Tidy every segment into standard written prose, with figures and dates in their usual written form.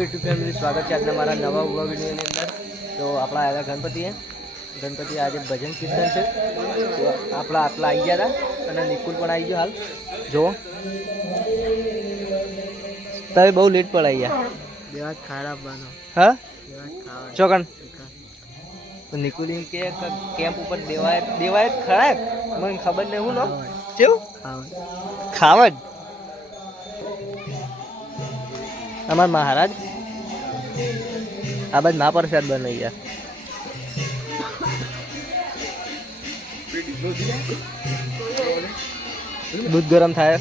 YouTube family, સ્વાગત છે આજના મારા નવા વિડીયોની અંદર. તો આપણા આવ્યા ગણપતિ આજે ભજન કીર્તન છે. તો આપણા આટલા આવી ગયા હતા અને નિકુલ પણ આવી ગયો. હાલ જો તમે બહુ લેટ પડાઈ ગયા. દેવાજ ખરાબ બનો. હા ચોકન નિકુલ એમ કે કેમ્પ ઉપર દેવાય ખરાબ. મને ખબર નહીં હું નો કેવું ખાવડ અમાર મહારાજ આ બાદ મહાપ્રસાદ બની ગયા. દૂધ ગરમ થાય.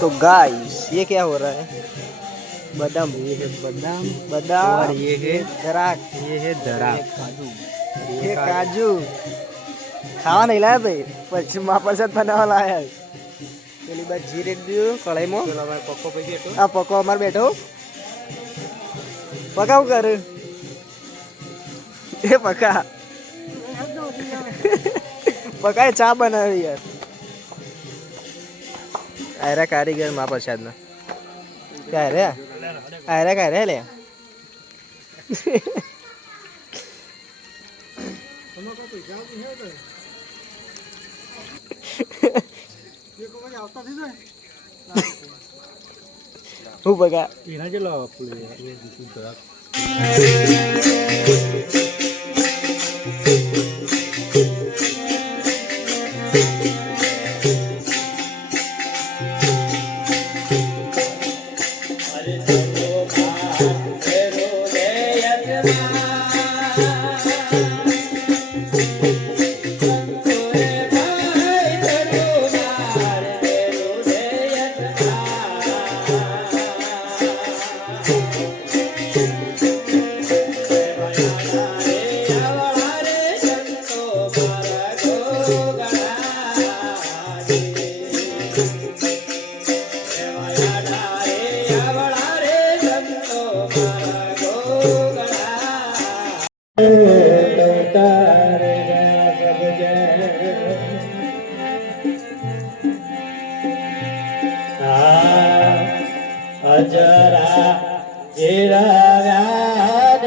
तो गाइस ये क्या हो रहा है? बादाम, ये है बादाम और ये है दराक, ये है दराक, ये काजू खावा नहीं लाया भाई, પછી મહાપ્રસાદ બનાવવા લાયા. પેલી બાદ જીરે દીધું કઢાઈમાં. પક્કો પછી આ પક્કો અમાર બેઠો પકાવ કર એ પકાય ચા બનાવી યાર. आयरा कारीगर महाप्रसाद ना क्या रे आयरा क्या रे ले હું બગા એના જેલો જરા હિરવ્યાન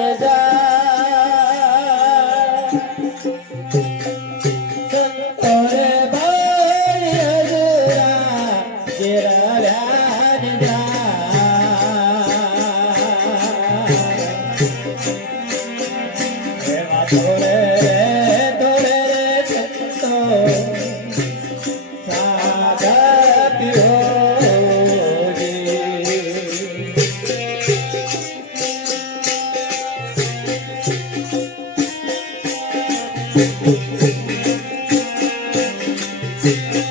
સંતોરે બાળી હજરા હિરવ્યાન એમાં થોડે થોડે સંતો Thank you.